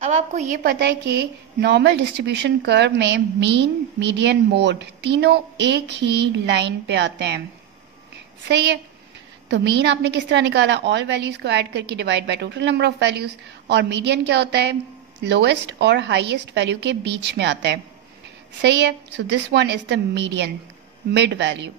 अब आपको ये पता है कि नॉर्मल डिस्ट्रीब्यूशन कर्व में मीन, मीडियन, मोड तीनों एक ही लाइन पे आते हैं, सही है। तो मीन आपने किस तरह निकाला, ऑल वैल्यूज को ऐड करके divide by total number of values. और मीडियन क्या होता है, लोएस्ट और हाईएस्ट वैल्यू के बीच में आता है, सही है। So this one is the median, mid value.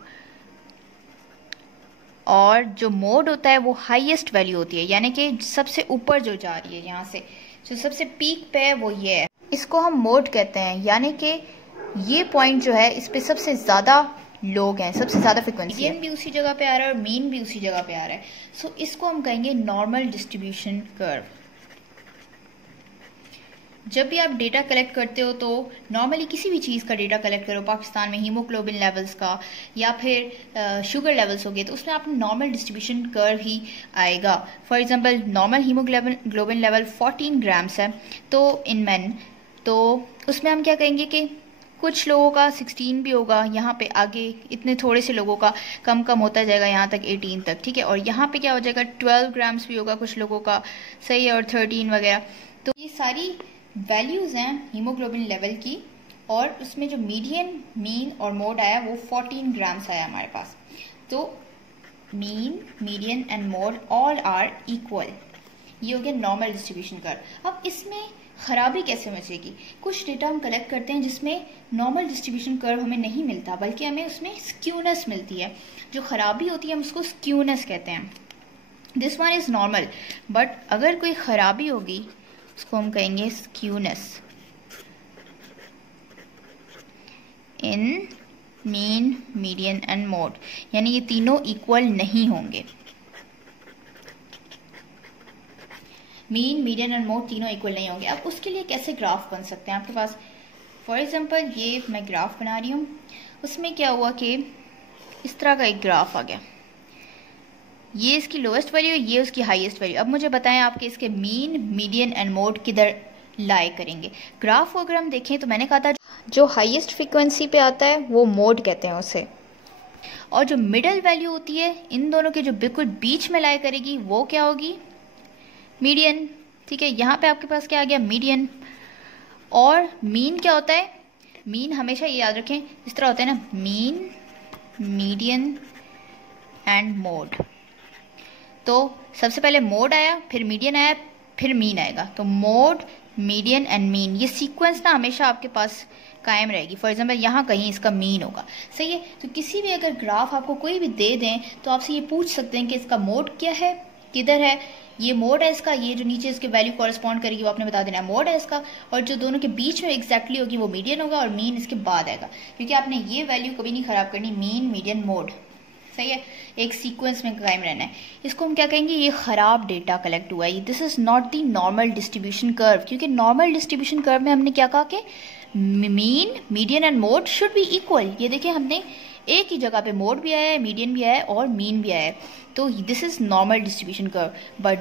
और जो मोड होता है वो हाईएस्ट वैल्यू होती है, यानी कि सबसे ऊपर जो जा रही है, यहाँ से जो सबसे पीक पे है वो ये है, इसको हम मोड कहते हैं। यानी कि ये पॉइंट जो है इस पे सबसे ज्यादा लोग हैं, सबसे ज्यादा फ्रिक्वेंसी, मीडियन भी उसी जगह पे आ रहा है और मीन भी उसी जगह पे आ रहा है। सो इसको हम कहेंगे नॉर्मल डिस्ट्रीब्यूशन कर्व। जब भी आप डेटा कलेक्ट करते हो तो नॉर्मली किसी भी चीज़ का डेटा कलेक्ट करो, पाकिस्तान में हीमोग्लोबिन लेवल्स का या फिर शुगर लेवल्स हो गए, तो उसमें आपको नॉर्मल डिस्ट्रीब्यूशन कर्व ही आएगा। For example normal haemoglobin level 14 grams है तो इन मैन, तो उसमें हम क्या कहेंगे कि कुछ लोगों का 16 भी होगा, यहाँ पे आगे इतने थोड़े से लोगों का कम कम होता जाएगा यहाँ तक 18 तक, ठीक है। और यहाँ पे क्या हो जाएगा 12 ग्राम्स भी होगा कुछ लोगों का, सही है, और 13 वगैरह। तो ये सारी वैल्यूज हैं हीमोग्लोबिन लेवल की, और उसमें जो मीडियन, मीन और मोड आया वो 14 ग्राम्स आया हमारे पास। तो mean, median and mode all are equal, ये हो गया नॉर्मल डिस्ट्रीब्यूशन कर्व। अब इसमें खराबी कैसे बचेगी, कुछ डेटा हम कलेक्ट करते हैं जिसमें नॉर्मल डिस्ट्रीब्यूशन कर्व हमें नहीं मिलता, बल्कि हमें उसमें स्क्यूनेस मिलती है। जो खराबी होती है हम उसको स्क्यूनेस कहते हैं। This one is normal, but अगर कोई खराबी होगी उसको हम कहेंगे skewness in mean, median and mode, यानी ये तीनों इक्वल नहीं होंगे। मीन, मीडियन एंड मोड तीनों इक्वल नहीं होंगे। अब उसके लिए कैसे ग्राफ बन सकते हैं आपके पास, फॉर एग्जांपल ये मैं ग्राफ बना रही हूँ, उसमें क्या हुआ कि इस तरह का एक ग्राफ आ गया, ये इसकी लोएस्ट वैल्यू, ये उसकी हाईएस्ट वैल्यू। अब मुझे बताएं आपके इसके मीन, मीडियन एंड मोड किधर लाई करेंगे। ग्राफ को अगर हम देखें तो मैंने कहा था जो हाईएस्ट फ्रीक्वेंसी पे आता है वो मोड कहते हैं उसे, और जो मिडल वैल्यू होती है इन दोनों के जो बिल्कुल बीच में लाई करेगी वो क्या होगी, मीडियन, ठीक है। यहाँ पे आपके पास क्या आ गया, मीडियन। और मीन क्या होता है, मीन हमेशा ये याद रखें इस तरह होता है ना, मीन, मीडियन एंड मोड। तो सबसे पहले मोड आया, फिर मीडियन आया, फिर मीन आएगा। तो मोड, मीडियन एंड मीन, ये सीक्वेंस ना हमेशा आपके पास कायम रहेगी। फॉर एग्जांपल यहाँ कहीं इसका मीन होगा, सही है। तो किसी भी अगर ग्राफ आपको कोई भी दे दें तो आपसे ये पूछ सकते हैं कि इसका मोड क्या है, किधर है, ये मोड है इसका, ये जो नीचे इसके वैल्यू कॉरेस्पॉन्ड करेगी वो आपने बता देना है मोड है इसका, और जो दोनों के बीच में एग्जैक्टली होगी वो मीडियन होगा, और मीन इसके बाद आएगा, क्योंकि आपने ये वैल्यू कभी नहीं खराब करनी, मीन, मीडियन, मोड, सही है, एक सीक्वेंस में कायम रहना है। इसको हम क्या कहेंगे, ये खराब डेटा कलेक्ट हुआ है, this is not the normal distribution curve. क्योंकि नॉर्मल डिस्ट्रीब्यूशन कर्व में हमने क्या कहा कि mean, median and mode should be equal. ये देखिए हमने एक ही जगह पे मोड भी आया है, मीडियन भी आया है और मीन भी आया है, तो this is normal distribution curve. But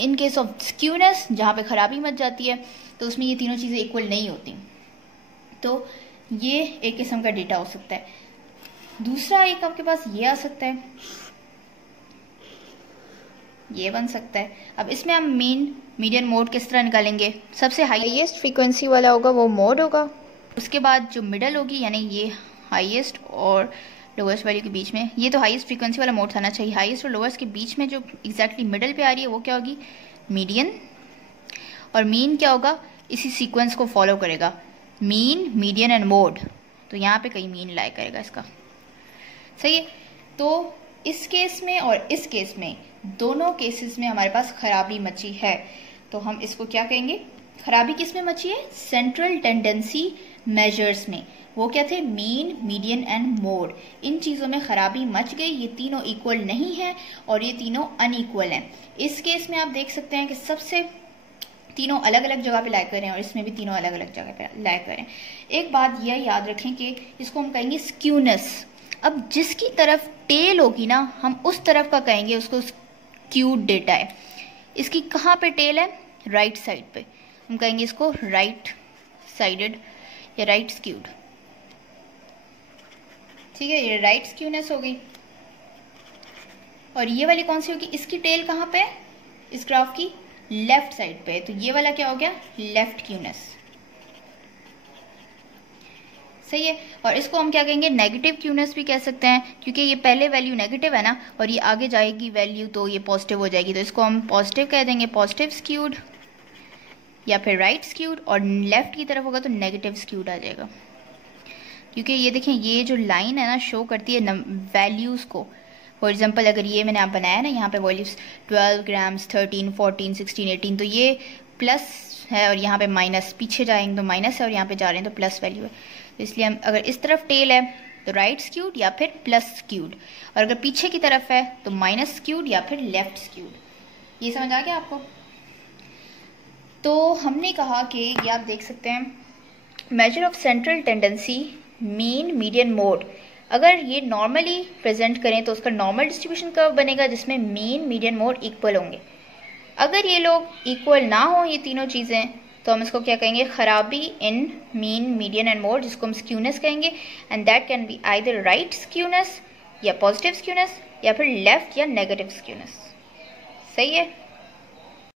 in case of skewness, जहाँ पे खराबी मच जाती है, तो उसमें ये तीनों चीजें इक्वल नहीं होती। तो ये एक किस्म का डेटा हो सकता है। दूसरा एक आपके पास ये आ सकता है, ये बन सकता है। अब इसमें हम मीन, मीडियन, मोड किस तरह निकालेंगे, सबसे हाईएस्ट फ्रीक्वेंसी वाला होगा वो मोड होगा, उसके बाद जो मिडल होगी यानी ये हाईएस्ट और लोएस्ट वैल्यू के बीच में, ये तो हाईएस्ट फ्रीक्वेंसी वाला मोड था चाहिए, हाईएस्ट और लोएस्ट के बीच में जो एग्जैक्टली मिडल पे आ रही है वो क्या होगी, मीडियन। और मीन क्या होगा, इसी सीक्वेंस को फॉलो करेगा, मीन, मीडियन एंड मोड, तो यहाँ पे कहीं मीन लाई करेगा इसका, सही है। तो इस केस में और इस केस में, दोनों केसेस में हमारे पास खराबी मची है, तो हम इसको क्या कहेंगे, खराबी किस में मची है, सेंट्रल टेंडेंसी मेजर्स में। वो क्या थे, मीन, मीडियन एंड मोड, इन चीजों में खराबी मच गई, ये तीनों इक्वल नहीं है और ये तीनों अनइक्वल हैं। इस केस में आप देख सकते हैं कि सबसे तीनों अलग अलग जगह पे लाई करें और इसमें भी तीनों अलग अलग जगह पे लाई करें। एक बात यह याद रखें कि इसको हम कहेंगे स्क्यूनेस। अब जिसकी तरफ टेल होगी ना, हम उस तरफ का कहेंगे उसको स्क्यूड डेटा है। इसकी कहाँ पे टेल है, राइट साइड पे, हम कहेंगे इसको राइट साइडेड या राइट स्क्यूड, ठीक है, ये राइट स्क्यूनेस हो गई। और ये वाली कौन सी होगी, इसकी टेल कहाँ पे है इस ग्राफ की, लेफ्ट साइड पे, तो ये वाला क्या हो गया, लेफ्ट क्यूनेस। सही है। और इसको हम क्या कहेंगे, नेगेटिव क्यूनेस भी कह सकते हैं, क्योंकि ये पहले वैल्यू नेगेटिव है ना, और ये आगे जाएगी वैल्यू तो ये पॉजिटिव हो जाएगी, तो इसको हम पॉजिटिव कह देंगे, पॉजिटिव स्क्यूड या फिर राइट स्क्यूड, और लेफ्ट की तरफ होगा तो नेगेटिव स्क्यूड आ जाएगा। क्योंकि ये देखें, ये जो लाइन है ना शो करती है वैल्यूज़ को। फॉर एग्जांपल अगर ये मैंने आप बनाया ना, यहाँ पे वैल्यूज 12 ग्राम्स, 13, 14, 16, 18, तो ये प्लस है और यहाँ पे माइनस, पीछे जाएंगे तो माइनस है और यहाँ पे जा रहे हैं तो प्लस वैल्यू है। तो इसलिए हम अगर इस तरफ टेल है तो राइट स्क्यूड या फिर प्लस स्क्यूड, और अगर पीछे की तरफ है तो माइनस स्क्यूड या फिर लेफ्ट स्क्यूड। ये समझ आ गया आपको? तो हमने कहा कि ये आप देख सकते हैं, measure of central tendency, mean, median, mode. अगर ये नॉर्मली प्रेजेंट करें तो उसका नॉर्मल डिस्ट्रीब्यूशन कर्व बनेगा जिसमें मीन, मीडियन, मोड इक्वल होंगे। अगर ये लोग इक्वल ना हो ये तीनों चीज़ें, तो हम इसको क्या कहेंगे, खराबी in mean, median and mode, जिसको हम स्क्यूनेस कहेंगे। And that can be either right skewness या पॉजिटिव स्क्यूनेस या फिर लेफ्ट या नेगेटिव स्क्यूनेस। सही है।